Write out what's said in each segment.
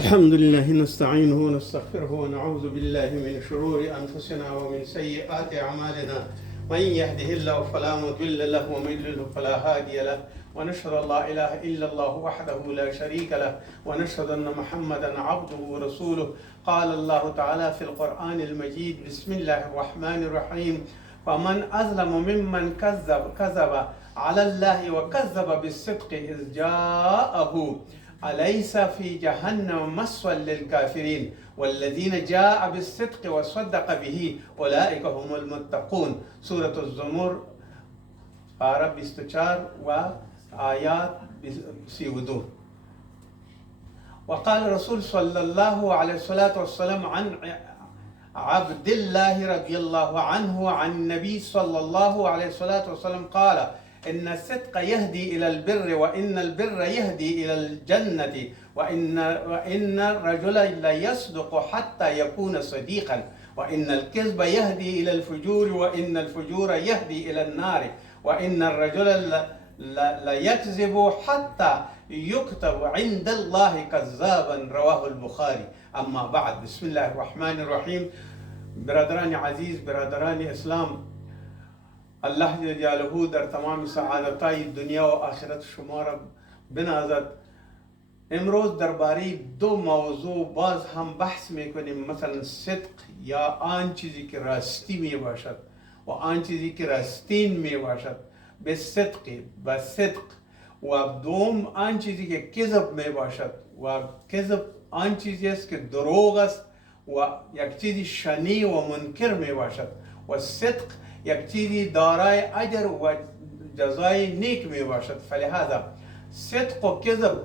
الحمد لله نستعينه ونستغفره ونعوذ بالله من شرور أنفسنا ومن سيئات أعمالنا. من يهده الله فلا مضل له ومن يضلل فلا هادي له، ونشهد أن لا إله إلا الله وحده لا شريك له، ونشهد أن محمدا عبده ورسوله. قال الله تعالى في القرآن المجيد: بسم الله الرحمن الرحيم: فمن أظلم ممن كذب على الله وكذب بالصدق إذ جاءه أليس في جهنم مثوى للكافرين والذين جاء بالصدق وصدق به أولئك هم المتقون. سورة الزمر پارہ 24 و آیات 32. وقال الرسول صلى الله عليه وسلم عن عبد الله رضي الله عنه عن النبي صلى الله عليه وسلم قال: إن الصدق يهدي إلى البر، وإن البر يهدي إلى الجنة، وإن الرجل لا يصدق حتى يكون صديقا، وإن الكذب يهدي إلى الفجور، وإن الفجور يهدي إلى النار، وإن الرجل لا يكذب حتى يكتب عند الله كذابا. رواه البخاري. أما بعد، بسم الله الرحمن الرحيم. برادران عزیز، برادران اسلام، الله جل جلاله در تمام سعادتهای دنیا و آخرت شما را بنازد. امروز درباره دو موضوع باز هم بحث میکنیم، مثلا صدق یا آن چیزی که راستی می باشد و آن چیزی که راستین می باشد، به صدق، و دوم آن چیزی که کذب می باشد و کذب آن چیزی است که دروغ است و یک چیزی شنی و منکر می باشد، و صدق یک چیزی دارای اجر و جزای نیک می باشد. فلهذا صدق و کذب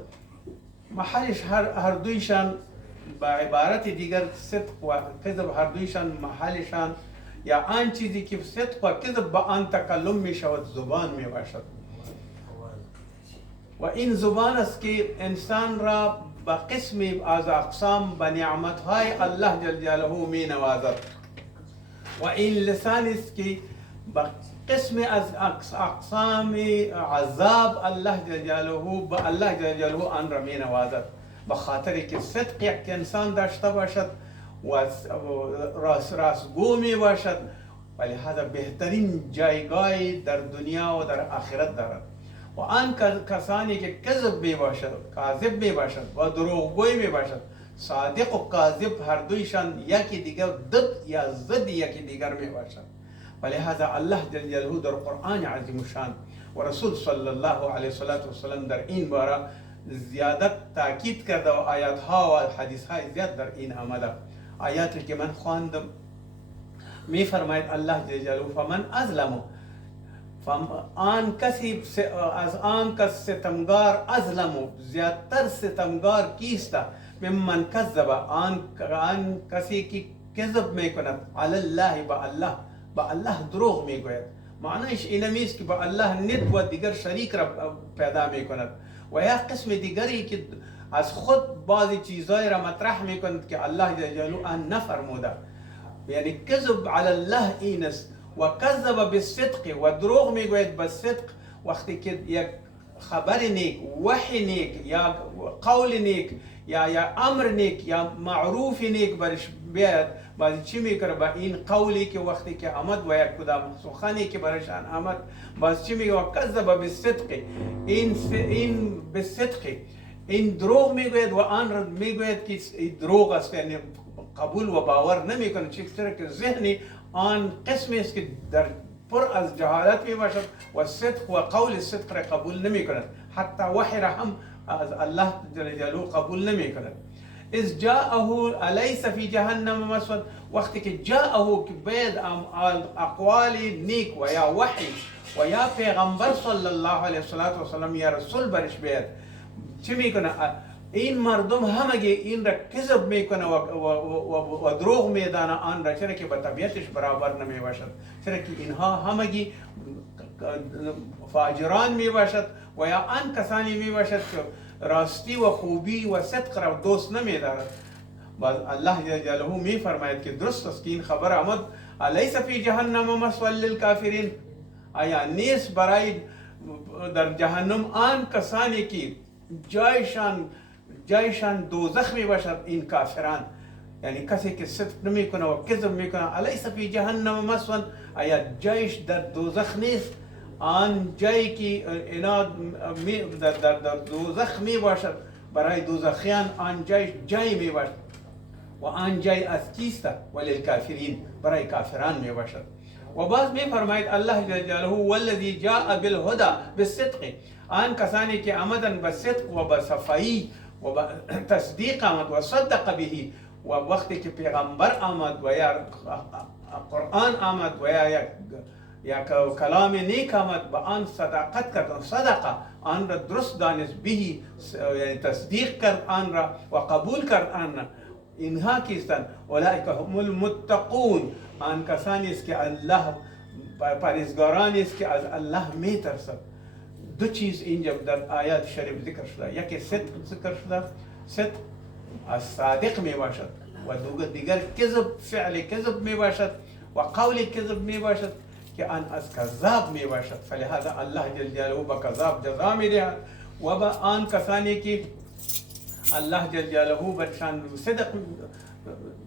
محلش هر دویشان، با عبارت دیگر صدق و کذب هر دویشان محلشان یا آن چیزی که صدق و کذب با آن تکلم می شود زبان می باشد، و این زبان است که انسان را با قسمی از اقسام به نعمتهای الله جل جلاله می نوازد، و این لسان است که با قسمی از اقسام عذاب الله جل جلاله به الله جل جلاله آن را می نوازد، به خاطری که صدق یک انسان داشته باشد و راستگو می باشد، ولهذا بهترین جایگاهی در دنیا و در آخرت دارد. و آن کسانی که کذب می باشد، کاذب می باشد و دروغگوی می باشد، صادق و کاذب هر دویشان یکی دیگر ضد یا ضد یکی دیگر می باشد. ولهذا الله جل جلاله در قرآن عظیم الشان و رسول صلی الله علیه وسلم در این باره زیادت تاکید کرده و آیات ها و حدیث های زیاد در این آمده. آیاتی که من خواندم می فرماید الله جل جلاله: فمن ازلم، از آن کس ستمگار، ازلم زیادتر ستمگار کیست؟ ممن کذب، آن کسی که کذب میکند، علی الله، با الله دروغ میگوید. معنیش این است که با الله ند و دیگر شریک را پیدا میکند، و یا قسم دیگری که از خود بعضی چیزای را مطرح میکند که الله جل جلاله آن نفرموده. یعنی کذب علی الله این است، و کذب بالصدق، و دروغ میگوید به صدق. وقتی که یک خبر نیک، وحی نیک، یا قول نیک، یا امر نیک، یا معروف نیک برش بیاد، بعد چی میکنه با این قولی که وقتی که آمد و یک کدام سخنی که برشان آمد، باز چی میگه؟ و کذب بالصدق، این بالصدق، این دروغ میگوید و آن را میگوید که دروغ است، یعنی قبول و باور نمیکنه. چرا که ذهنی آن قسمی است که در پر از جهالت می باشد و صدق و قول صدق را قبول نمی کند، حتی وحی را هم از الله جل جلاله قبول نمی کند. اذ جاءه الیس فی جهنم مثوى، وقتی که جاءه که بید اقوال نیک و یا وحی و یا پیغمبر صلی الله علیه وسلم یا رسول برش بید، چی می کنه؟ این مردم همگی این را کذب میکنه و دروغ میدانه آن را، چرا که به طبیعتش برابر نمی باشد، چرا که اینها همگی فاجران می باشد و یا آن کسانی می باشد که راستی و خوبی و صدق را دوست نمی دارد. باز الله جل جلاله می فرماید که درست است که این خبر آمد: الیس فی جهنم مثوى للکافرین، آیا نیست برای در جهنم آن کسانی که جایشان جایشان دوزخ می باشد این کافران. یعنی کسی که صدق نمیکنه و کذب میکنه، الیس فی جهنم مثوى، آیا جایش در دوزخ نیست؟ آن جایی که اینا در دوزخ می باشد برای دوزخیان، آن جای می باشد و آن جای از کیست؟ وللکافرین، برای کافران می باشد. و باز می فرماید الله جل جلاله والذی جاء بالهدى بالصدق، آن کسانی که آمدن به صدق و به صفایی و به تصدیق آمد و صدق به، و وقتی که پیغمبر آمد و یا قرآن آمد و یا کلام نیک آمد به آن صداقت کرد، صدقه آن را درست دانست، به یعنی تصدیق کرد آن را و قبول کرد آن را. اینها کیستند؟ اولئک هم المتقون، آن کسانی است که الله پرهیزگارانی است که از الله میترسد. دو چیز اینجا در آیات شریف ذکر شده، یکی صدق ذکر شده، صدق از صادق می باشد، و دیگر کذب، فعل کذب می باشد و قول کذب می باشد که آن از کذاب می باشد. فلهذا الله جل جلاله به کذاب جزا می دهد و به آن کسانی که الله جل جلاله برشان صدق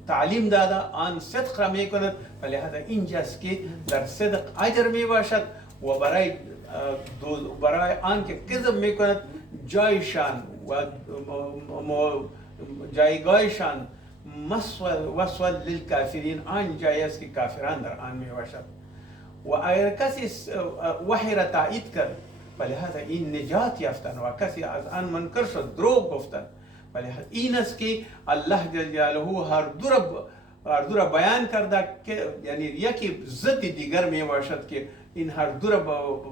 تعلیم داده آن صدق را می کند. فلهذا اینجاست که در صدق اجر می باشد و برای آن که کذب می کند جایشان و جایگاهشان مسوى للکافرین، آن جایی است که کافران در آن می باشد. و اگر کسی وحی را تایید کرد، فلهذا این نجات یافتن، و کسی از آن منکر شد، دروغ گفتن. فلهذا این است که الله جل جلاله هر دو را بیان کرده که یعنی یکی ضد دیگر می باشد که این هر دو را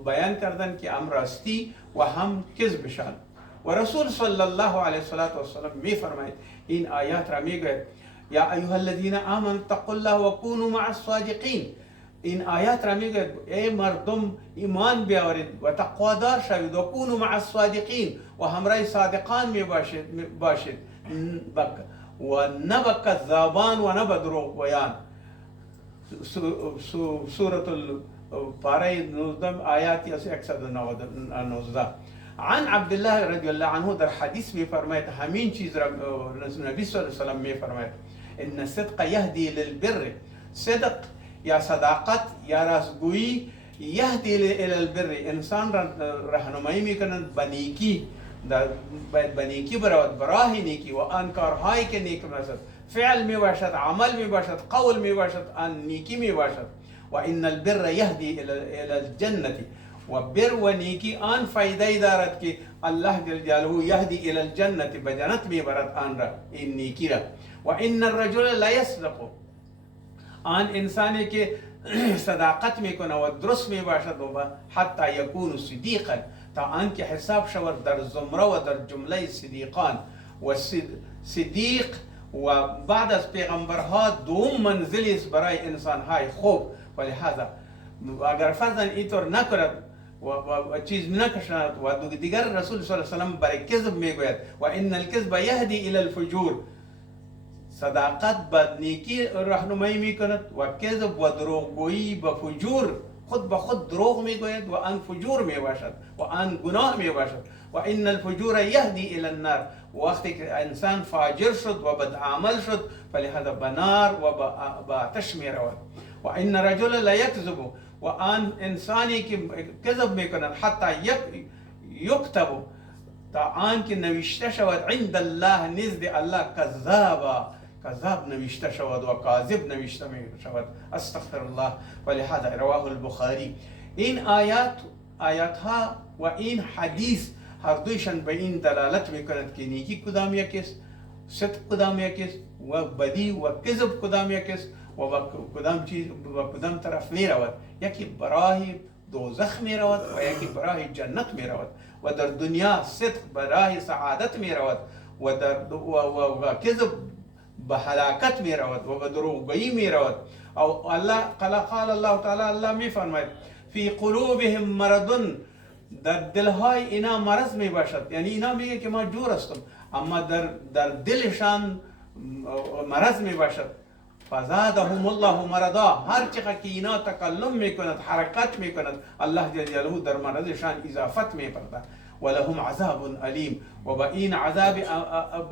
بیان کردن که هم راستی و هم کذبشان. و رسول صلی الله علیه و سلم می فرماید، این آیات را می گوید یا ایها الذین آمنوا اتقوا الله و کونوا مع الصادقین. این آیات را می گوید ای مردم ایمان بیاورید و تقوادار شوید و کونوا مع الصادقین، و همراه صادقان می باشید و نه به کذابان و نه به دروغگویان. سورة پاره 19 آیات 119. عن عبد الله رضی الله عنه در حدیث می فرماید همین چیز را نبی صلی الله علیه و سلم می فرماید، ان الصدق یهدی للبر، صدق یا صداقت یا راستگویی یهدی الی البر، انسان را راهنمایی میکنند به نیکی، باید به نیکی برود، به راه نیکی، و آن کارهایی که نیک باشد، فعل می باشد، عمل می باشد، قول می باشد، آن نیکی می باشد. و ان البر یهدی الی الجنه، و بر و نیکی آن فایده دارد که الله جل جلاله یهدی الی الجنه، به جنت می برد آن را، این نیکی را. و ان الرجل لا یصدق، آن انسانی که صداقت میکنه و درست می باشد و حتی یکون صدیقا، تا آنکه حساب شود در زمره و در جمله صدیقان. و صدیق و بعد از پیغمبرها دوم منزلی است برای انسانهای خوب. ولهذا اگر فرضاً اینطور نکند و چیز نکشند و دیگر رسول صلی الله علیه و سلم برای کذب میگوید و ان الکذب یهدی الی الفجور، صداقت به نیکی راهنمایی میکند و کذب و دروغگویی به فجور، خود به خود دروغ میگوید و آن فجور میباشد و آن گناه میباشد. و ان الفجور یهدی الی النار، وقتی که انسان فاجر شد و بدعمل شد، فلهذا به نار و به آتش میرود. و ان رجل لا یکذب، و آن انسانی که کذب میکند حتی یکتب، تا آن که نوشته شود عند الله، نزد الله، کذاب نوشته شود و کاذب نوشته شود. استغفر الله. ولهذا رواه البخاری. این آیات ها و این حدیث هر دویشان به این دلالت میکند که نیکی کدام یک است، صدق کدام یک است، و بدی و کذب کدام یک است، و کدام طرف می رود. یکی براه دوزخ می رود و یکی براه جنت می رود. و در دنیا صدق براه سعادت می رود و کذب به هلاکت می رود و به دروغگویی می رود. او الله قال الله تعالی، الله می فرماید فی قلوبهم مرض، در دلهای اینا مرض می باشد. یعنی اینا میگه که ما جور هستم، اما در دلشان مرض می باشد. فزادهم الله مرضا، هر چقدر که اینا تکلم میکند، حرکت میکند، الله جل جلاله در مرضشان اضافت میپرده. ولهم عذاب أليم و با این عذاب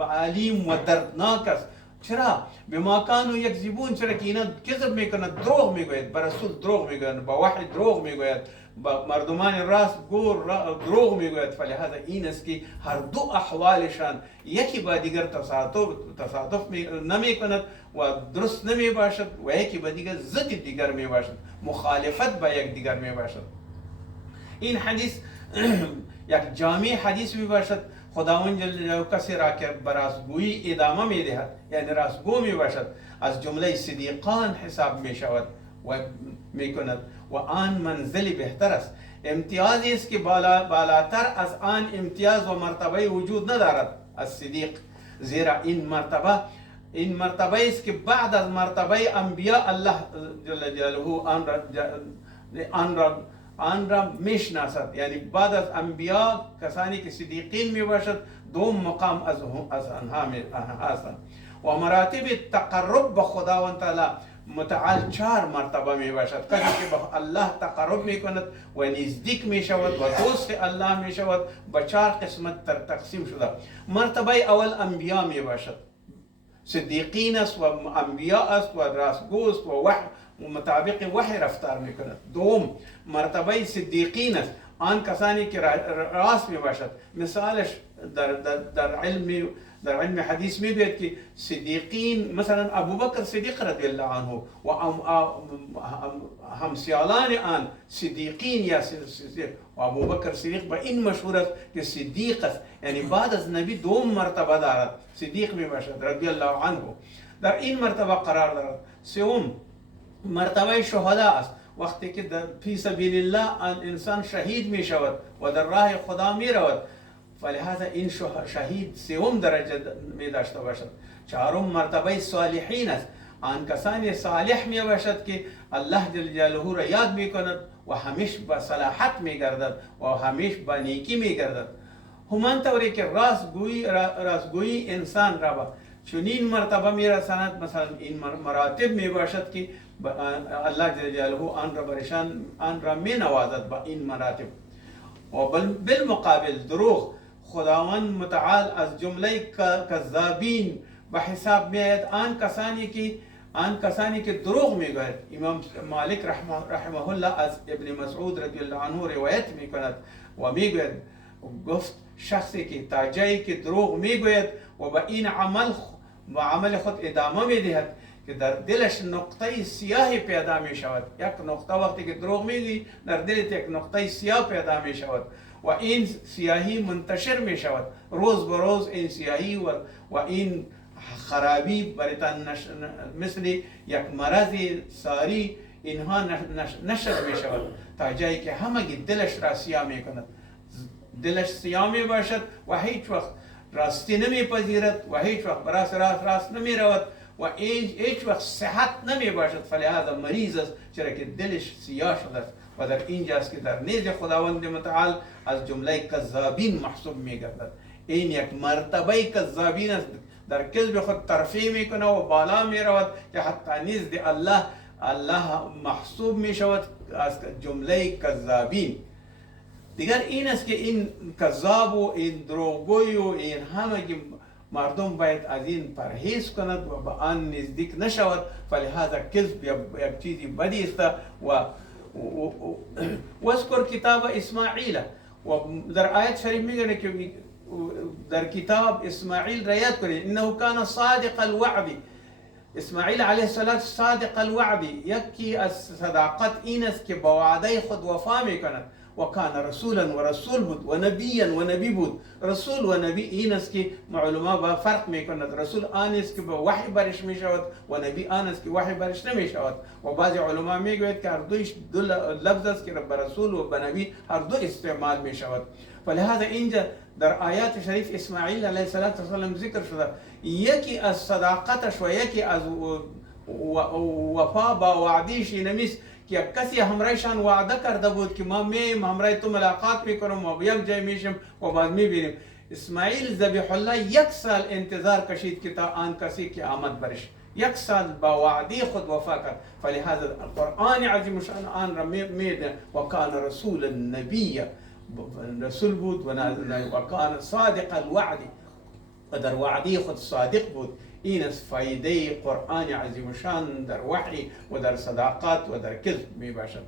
علیم و دردناک است. چرا؟ بما کانوا یکذبون، چرا که اینا کذب میکنند، دروغ میگوید، به رسول دروغ میگوید، با وحی دروغ میگوید، با مردمان راست گور دروغ میگوید. فلهذا این است که هر دو احوالشان یکی با دیگر تصادف نمیکند و درست نمی باشد و یکی با دیگر ضد دیگر می باشد، مخالفت با یک دیگر می باشد. این حدیث یک جامع حدیث می باشد. خداوند جل جلاله کسی را که به راستگویی ادامه می دهد، یعنی راستگو می باشد، از جمله صدیقان حساب می شود و می کند و آن منزلی بهتر است. امتیازی است که بالاتر از آن امتیاز و مرتبه وجود ندارد از صدیق، زیرا این مرتبه است که بعد از مرتبه انبیاء الله جل جلاله آن را میشناسد. یعنی بعد از انبیاء کسانی که صدیقین می باشد دوم مقام از آنها هستند. و مراتب تقرب به خداوند تعالی متعال 4 مرتبه می باشد. کسی که به الله تقرب می کند و نزدیک می شود و دوست الله می شود به 4 قسمت تقسیم شده. مرتبه اول انبیاء می باشد، صدیقین است و انبیاء است و راستگو است و مطابق وحی رفتار می کند. دوم مرتبه صدیقین است، آن کسانی که راست می باشد. مثالش در علم حدیث می بید که صدیقین مثلا ابوبکر صدیق رضی الله عنه و همسیالان آن صدیقین یا صدیق و ابوبکر صدیق به این مشهور است که صدیق است، یعنی بعد از نبی دوم مرتبه دارد، صدیق می باشد رضی الله عنه، در این مرتبه قرار دارد. سوم مرتبه شهدا است، وقتی که در فی سبیل الله انسان شهید می شود و در راه خدا می رود، فلهذا این شهید سوم درجه می داشته باشد. چهارم مرتبه صالحین است، آن کسانی صالح می باشد که الله جل جلاله را یاد می کند و همیشه با صلاحت می گردد و همیشه با نیکی می گردد. همان طوری که راستگویی انسان را با چنین مرتبه می رساند، مثلا این مراتب می باشد که الله جل جلاله آن را می نوازد با این مراتب. و بالمقابل دروغ، خداوند متعال از جمله کذابین به حساب می آید آن کسانی که دروغ می گوید. امام مالک رحمه الله از ابن مسعود رضی الله عنه روایت می کند و می گوید، گفت شخصی که تا جایی که دروغ می گوید و به این عمل خود ادامه می دهد که در دلش نقطه سیاهی پیدا می شود. یک نقطه وقتی که دروغ میگویی در دلت یک نقطه سیاه پیدا می شود و این سیاهی منتشر می شود روز به روز. این سیاهی و این خرابی برایتان مثل یک مرض ساری اینها نشر می شود تا جایی که همگی دلش را سیاه می کند. دلش سیاه می باشد و هیچ وقت راستی نمی پذیرد و هیچ وقت براس راست نمی رود و هیچ وقت صحت نمی باشد. فلهذا مریض است، چرا که دلش سیاه شده است و در اینجاست که در نزد خداوند متعال از جمله کذابین محسوب می گردد. این یک مرتبه کذابین است، در کذب خود ترفیع می کنه و بالا می رود که حتی نزد الله محسوب می شود از جمله کذابین. دیگر این است که این کذاب و این دروغگوی و این همگی مردم باید از این پرهیز کند و به آن نزدیک نشود. فلهذا کذب یک چیزی بدی است و اذکر کتاب اسماعیل و در آیت شریف میگه که در کتاب اسماعیل را یاد کنید، انه کان صادق الوعد. اسماعیل علیه السلام صادق الوعد، یکی از صداقت این است که با وعده خود وفا میکند و کان رسولا و رسول بود و نبیا و نبی بود. رسول و نبی این است که علما با فرق میکند. رسول آن است که به وحی برش میشود و نبی آن است که وحی برش نمیشود و بعضی علما میگوید که هر دویش دو لفظ است که به رسول و به نبی هر دو استعمال میشود. فلهذا اینجا در آیات شریف اسماعیل علیه السلام ذکر شده، یکی از صداقتش و یکی از وفا با وعدیش نمیست که کسی همراهشان وعده کرده بود که ما میم همراه تو ملاقات میکنم و یک جای میشم و بعد میبینیم. اسماعیل ذبیح الله 1 سال انتظار کشید که تا آن کسی که آمد برش، 1 سال با وعده خود وفا کرد. فلهذا القرآن عظیم شان آن را میده و کان رسول نبی رسول بود و کان صادق الوعد و در وعدی خود صادق بود. این از فایده قرآن عظیم شان در وحی و در صداقت و در کذب می باشد.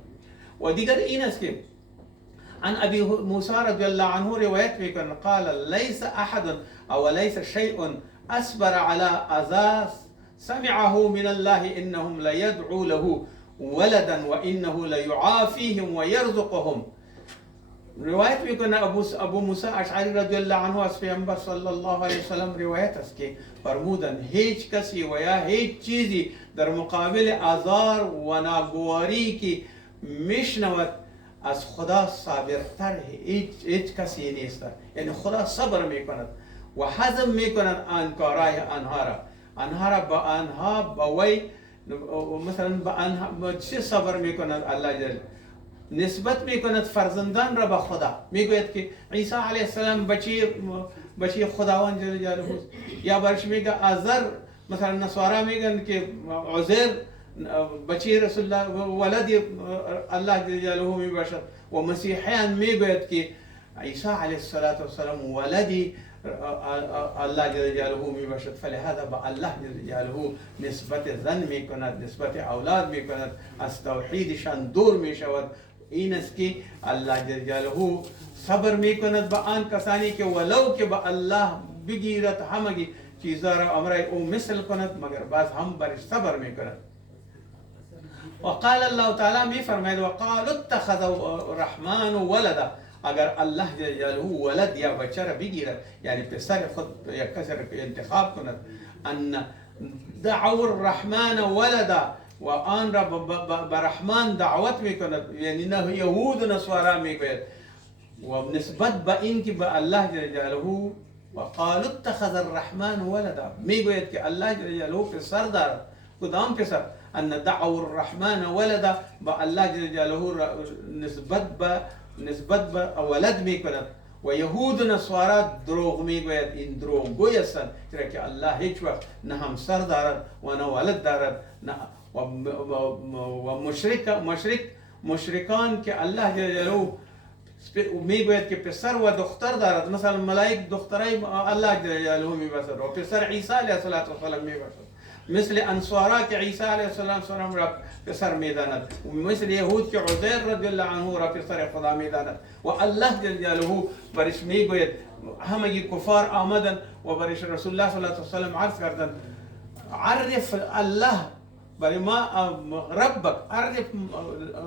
و دیگر این است که عن ابي موسى رضي الله عنه روایت میکنه قال ليس احد او ليس شيء اصبر على اذى سمعه من الله انهم ليدعو له ولدا وانه ليعافيهم ويرزقهم. روایت میکنه ابو موسی اشعری رضی الله عنه از پیامبر صلی الله علیه وسلم روایت است که فرمودند هیچ کسی و یا هیچ چیزی در مقابل آزار و ناگواری که میشنود از خدا صابرتر هیچ کسی نیست. یعنی خدا صبر میکند و هضم میکند آن کارهای آنها را با آنها با وی مثلا با آنها چه صبر میکند الله جل نسبت میکند فرزندان را به خدا. میگوید که عیسی علیه السلام بچه خداوند جل جلاله یا برش میگه آزر مثلا نصارا میگن که عزیر بچه رسول الله ولد الله جل جلاله می باشد و مسیحیان میگوید که عیسی علیه السلام ولدی الله جل جلاله می باشد. فلهذا با الله جل جلاله نسبت زن میکند، نسبت اولاد میکند، از توحیدشان دور میشود. این است که الله جل جلاله صبر میکند با آن کسانی که ولو که با الله بگیرد همگی چیزا را امر او مثل کند مگر باز هم برش صبر میکند. وقال الله تعالی می فرماید وقال اتخذ الرحمن ولدا. اگر الله جل جلاله ولد یا بچه را بگیرد یعنی پسر خود یا کسی را انتخاب کند ان دعوا الرحمن ولدا و آن را به رحمان دعوت میکند یعنی نه یهود و نصارا میگوید و نسبت به این که به الله جل جلاله وقال اتخذ الرحمن ولدا میگوید که الله جل جلاله پسر دارد. کدام پسر؟ ان دعوا الرحمن ولدا با الله جل جلاله نسبت به ولد میکند و یهود و نصارا دروغ میگوید. این دروغ گوی هستند چرا که الله هیچ وقت نه همسر دارد و نه ولد دارد و مشرکان که الله جل جلاله میگوید که پسر و دختر دارد. مثلا ملائک دخترای الله جل جلاله میباشد و پسر عیسی علیه السلام میباشد. مثل انصارا که عیسی علیه السلام را پسر میداند و مثل یهود که عزیر رضی الله عنه را پسر خدا میداند. و الله جل جلاله برش میگوید همگی کفار آمدن و برش رسول الله صلی الله علیه وسلم عرض کردند عرف الله برای ما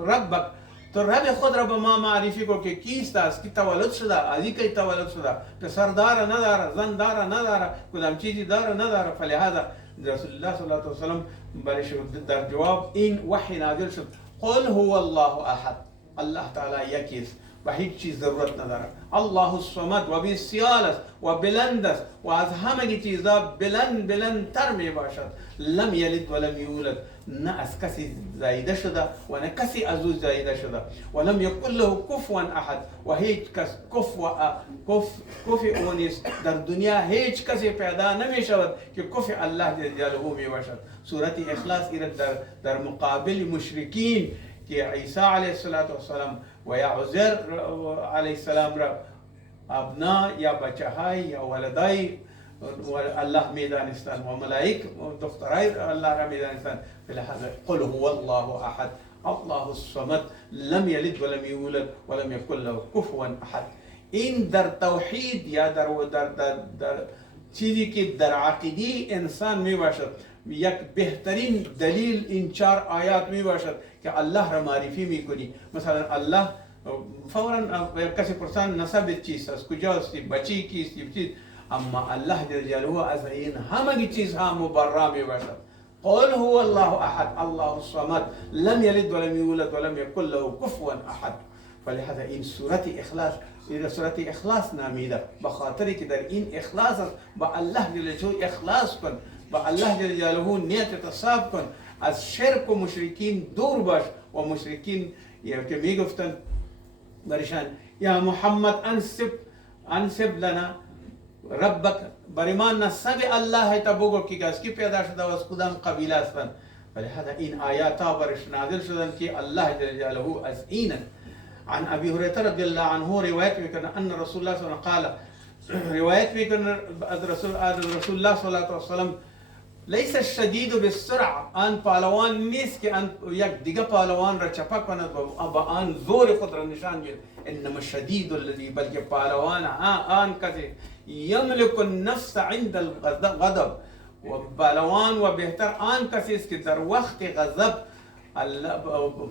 ربک تو رب خود را به ما معرفی کو که کیست است، کی تولد شده، از کی تولد شده، پسر داره نداره، زن داره نداره، کدام چیزی داره نداره. فلهذا رسول الله صلی الله علیه وسلم برش در جواب این وحی نازل شد قل هو الله احد. الله تعالی یکی است و هیچ چیز ضرورت نداره. الله الصمد و بسیار است و بلند است و از همه چیزا بلندتر می باشد. لم یلد ولم یولد، نه از کسی زایده شده و نه کسی از او زایده شده. ولم یکن له کفوا احد و هیچ کس کفو او نیست. در دنیا هیچ کسی پیدا نمی شود که کفو الله جل جلاله می باشد. سورت اخلاص ایرد در مقابل مشرکین که عیسی علیه السلام و یا عزیر علیه السلام را ابنا یا بچه های یا ولدای الله میدانستند و ملائک دخترای الله را میدانستند. فلهذا قل هو الله احد الله الصمد لم یلد ولم یولد ولم یکن له کفوا احد. این در توحید یا در چیزی که در عقیده انسان می باشد یک بهترین دلیل این 4 آیات می باشد که الله را معرفی می کنی. مثلا الله فورا کسی پرسان نسب چیست، از کجاستی، بچی کیستی چیز، اما الله جل جلاله از این همه چیزها مبرا می باشد. قل هو الله احد الله الصمد لم یلد ولم یولد ولم یکن له کفوا احد. فلهذا این سورت اخلاص نامیده به خاطری که در این اخلاص است. با الله جل جلاله اخلاص کن، با الله جل جلاله نیت تصاب کن، از شرک و مشرکین دور باش. و مشرکین که میگفتند برشان یا محمد انسب لنا ربک، برای ما نسب الله تبوگو که از کی پیدا شده و از کدام قبیله هستند. فلهذا این آیات ها برش نازل شدند که الله جل جلاله از این عن ابي هريره رضي الله عنه روايه كان ان رسول الله صلى الله عليه وسلم قال روايه كان رسول الله صلى الله عليه وسلم ليس الشديد بالسرعه ان پالوان نیست که ان یک دیگه پالوان را چپا کند و آن زور خود را نشان دهد، انما الشدید الذي بلکه پالوان آن کسی یملک النفس عند الغضب و پالوان و بهتر آن کسی است که در وقت غضب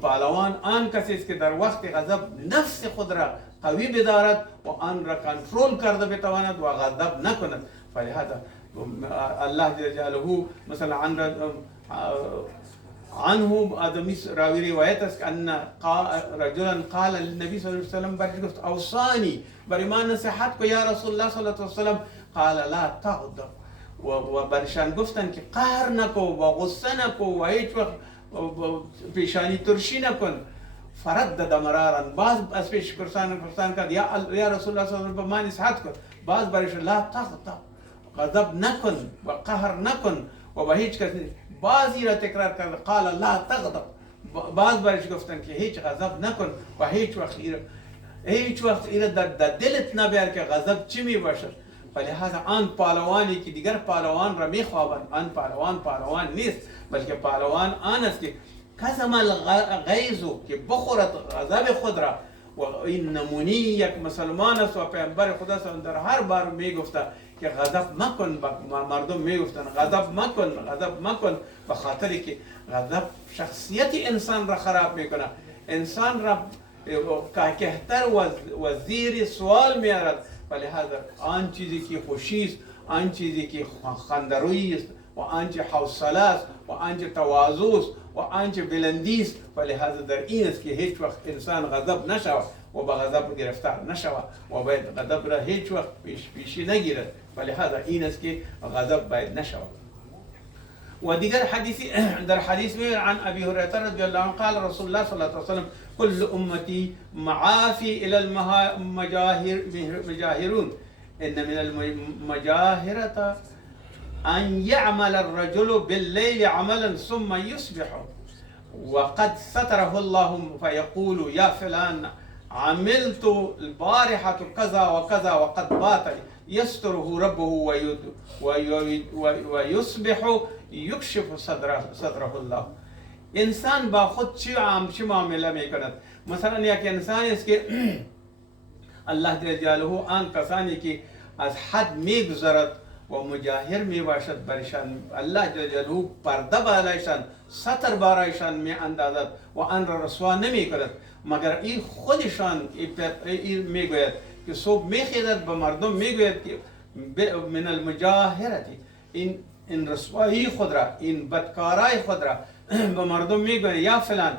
پالوان آن کسی است که در وقت غضب نفس خود را قوی بدارد و آن را کنترل کرده بتواند و غضب نکند. فلهذا الله جل جلاله مثلا عنه آدمی راوی روایت است ان رجلا قال للنبي صلى الله عليه وسلم برش گفت اوصانی برای من نصیحت کو یا رسول الله صلی الله علیه وسلم، قال لا تغضب و برشان گفتن که قهر نکو و غصه نکو و هیچ وقت پیشانی ترشی نکن. فردد مرارا باز از پیش پرسان کرد یا رسول الله صلی الله علیه وسلم به من نصیحت کن، باز برش لا تغضب غضب نکن و قهر نکن و به هیچ کس بازی را تکرار کرد قال لا تغضب، باز برش گفتن که هیچ غضب نکن و هیچ وقت ایره در دلت نبیار که غضب چی می باشد. فلهذا آن پالوانی که دیگر پالوان را می خوابند، آن پالوان نیست بلکه پالوان آن است که کظم الغیظ که بخورد غضب خود را. و این نمونی یک مسلمان است و پیامبر خدا صلی در هر بار می گفته که غضب مکن، مردم می گفتن غضب مکن به خاطری که غضب شخصیت انسان را خراب میکنه، انسان را کاکهتر و زیر سوال میارد. فلهذا آن چیزی که خوشی است، آن چیزی که خندرویی است و آنچه حوصله است و آنچه تواضع است و آنچه بلندی است، فلهذا در این است که هیچ وقت انسان غضب نشود و به غضب گرفتار نشود و باید غضب را هیچ وقت پیشی نگیرد. فلهذا این است که غضب باید نشود. و دیگر حدیثی در حدیث می عن ابي هريره رضی الله عنه قال رسول الله صلی الله علیه وسلم كل امتی معافی الى المجاهرون ان من المجاهره ان يعمل الرجل بالليل عملا ثم يصبح وقد ستره الله فيقول يا فلان عملت البارحة كذا وكذا وقد بات يستره ربه ويصبح يكشف صدره الله. انسان با خود چی معامله میکند؟ مثلا یک انسان است که الله جل جلاله آن کسانی که از حد میگذرد و مجاهر می باشد برشان الله جل جلاله پرده بالایشان ستر برایشان می اندازد و آن را رسوا نمی کند، مگر این خودشان می گوید که صبح می خیزد به مردم می گوید که من المجاهرتی این رسوایی خود را، این بدکارای خود را به مردم می گوید یا فلان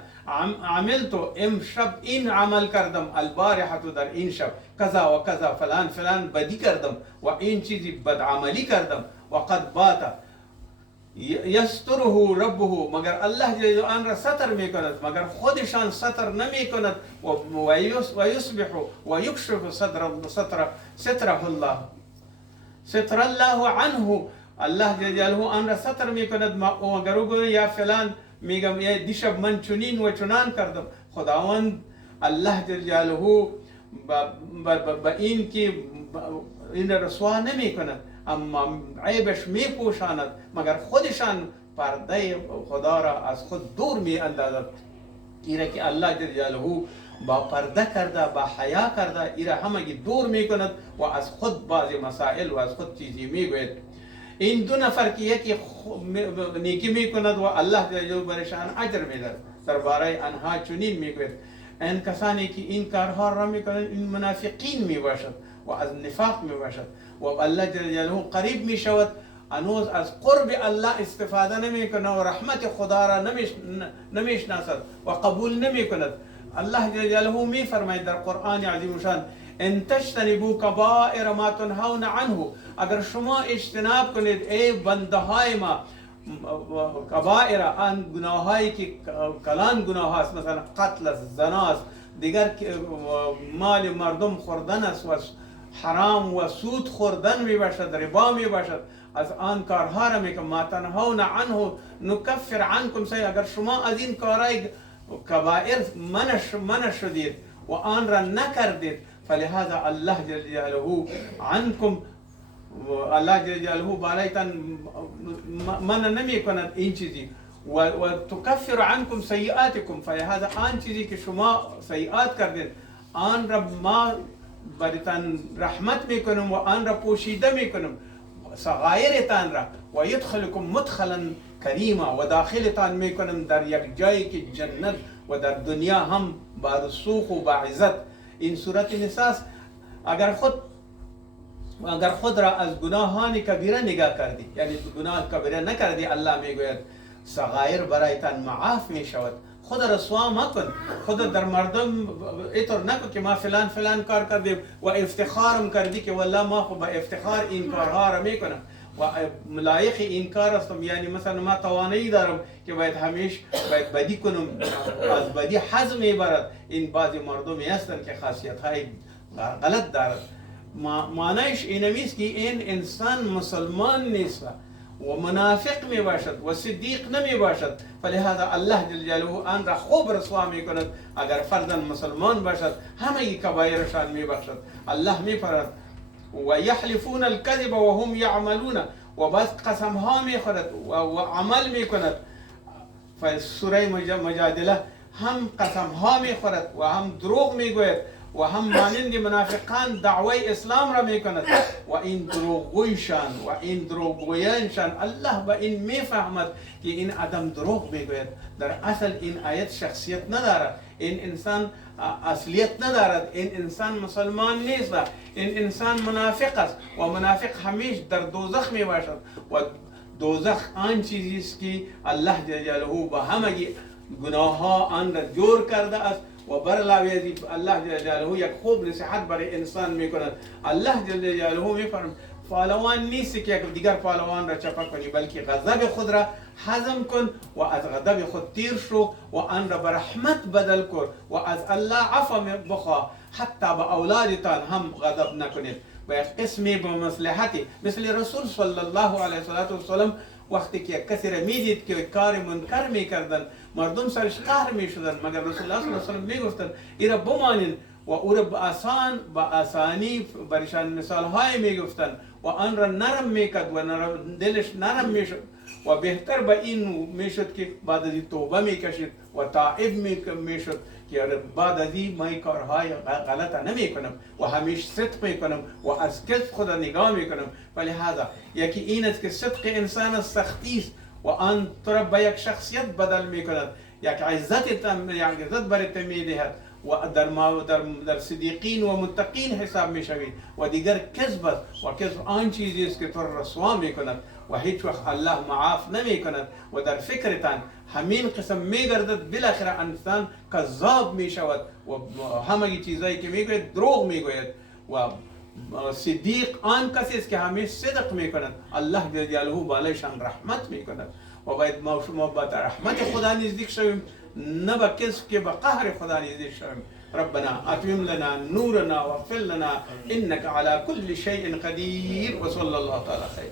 عملتو امشب این عمل کردم البارحة در این شب کذا و کذا فلان بدی کردم و این چیزی بدعملی کردم و قد بات یستره ربه مگر الله جل آن را ستر می کند مگر خودشان ستر نمی کند و یصبح و یکشف ستره الله ستر الله عنه الله جل جلاله آن را ستر می کند مگر او یا فلان میگم دیشب من چنین و چنان کردم. خداوند الله جل جلاله با این که این رسوا نمی کند اما عیبش می پوشاند مگر خودشان پرده خدا را از خود دور می اندازد. ایره که الله جل جلاله با پرده کرده با حیا کرده ایره همگی دور می کند و از خود بعضی مسائل و از خود چیزی می گوید. این دو نفر که یکی نیکی میکند و الله جل جلاله برشان اجر میدهد درباره آنها چنین میگوید این کسانی که این کارها را میکنند این منافقین میباشد و از نفاق میباشد و الله جل جلاله قریب میشود هنوز از قرب الله استفاده نمیکنه و رحمت خدا را نمیشناسد و قبول نمیکند. الله جل جلاله میفرماید در قرآن عظیم شان ان تجتنبوا کبائر ما تنهون عنه اگر شما اجتناب کنید ای بنده های ما کبائر آن گناهایی که کلان گناه است مثلا قتل است زنا است دیگر مال مردم خوردن است و حرام و سود خوردن می باشد ربا می باشد از آن کارها را می که ما تنهون عنه نکفر عنکم اگر شما از این کارهای کبائر منع شدید و آن را نکردید، فلهذا الله جل جلاله عنکم، الله جل جلاله برایتان منع نمی کند این چیزی، و تکفر عنکم سیئاتکم، فلهذا آن چیزی که شما سیئات کردید آن را ما برایتان رحمت میکنم و آن را پوشیده میکنم، صغایرتان را، و یدخلکم مدخلا کریما، و داخلتان میکنم در یک جایی که جنت و در دنیا هم با رسوخ و با عزت. این سورت نساء اگر خود را از گناهان کبیره نگاه کردی، یعنی گناه کبیره نکردی، الله میگوید صغایر برایتان معاف میشود. خود رسوا مکن، خود در مردم اینطور نکن که ما فلان کار کردیم و افتخارم کردی که والله ما خب با افتخار این کارها را میکنم و لایق این کار هستم، یعنی مثلا ما توانایی دارم که باید بدی کنم، از بدی حظ میبرد. این بعضی مردمی هستند که خاصیت های غلط دارد. معنیش این نیست که این انسان مسلمان نیست و منافق می باشد و صدیق نمی باشد، فلهذا الله جل جلاله آن را خوب رسوا می کند. اگر فرضاً مسلمان باشد همه کبایرشان می بخشد. الله می فرد و یحلفون الکذب و هم یعملون، و بعض قسم ها می خورد و عمل می کند. سوره مجادله هم قسم ها می خورد و هم دروغ می گوید و هم مانند منافقان دعوی اسلام را میکند و این دروغگویشان و این دروغگویانشان الله به این میفهمد که این آدم دروغ میگوید. در اصل این آیت شخصیت ندارد، این انسان اصلیت ندارد، این انسان مسلمان نیست، این انسان منافق است و منافق همیشه در دوزخ می باشد و دوزخ آن چیزی است که الله جل جلاله با همه گناه ها آن را جور کرده است و بر علاوه الله جل جلاله یک خوب نصیحت برای انسان میکند. الله جل جلاله میفرماید پهلوان نیست که یک دیگر پهلوان را چپا کنی، بلکه غضب خود را هضم کن و از غضب خود تیر شو و آن را به رحمت بدل کن و از الله عفو بخواه، حتی به اولادتان هم غضب نکنید و یک قسمی به مصلحتی. مثل رسول صلی الله علیه و سلم وقتی که کسی را میدید که کار منکر میکردن، مردم سرش قهر میشدن، مگر رسول الله صلی الله علیه و سلم میگفتن این را بمانید و او را با آسانی برشان مثال های میگفتن و آن را نرم میکرد و دلش نرم میشد و بهتر به این میشد که بعد از این توبه میکشید و تائب میشد که بعد از این من کارهای غلط نمیکنم و همیشه صدق میکنم و از کسب خود نگاه میکنم. ولهذا یکی این است که صدق انسان سختی است و آن تو را به یک شخصیت بدل میکند، یک عزت برات میدهد و در صدیقین و متقین حساب میشوی. و دیگر کذب است و کذب آن چیزی است که تو را رسوا میکند و هیچ وقت الله معاف نمی کند و در فکرتان همین قسم میگردد، بالاخره انسان کذاب میشود و همه چیزایی که میگوید دروغ میگوید. و صدیق آن کسی است که همیشه صدق میکند، الله جل جلاله بالایشان رحمت میکند و باید ما شما با رحمت خدا نزدیک شویم، نه به کسی که به قهر خدا نزدیک شویم. ربنا اتمم لنا نورنا واغفر لنا انك على كل شيء قدير وصلى الله تعالى خير.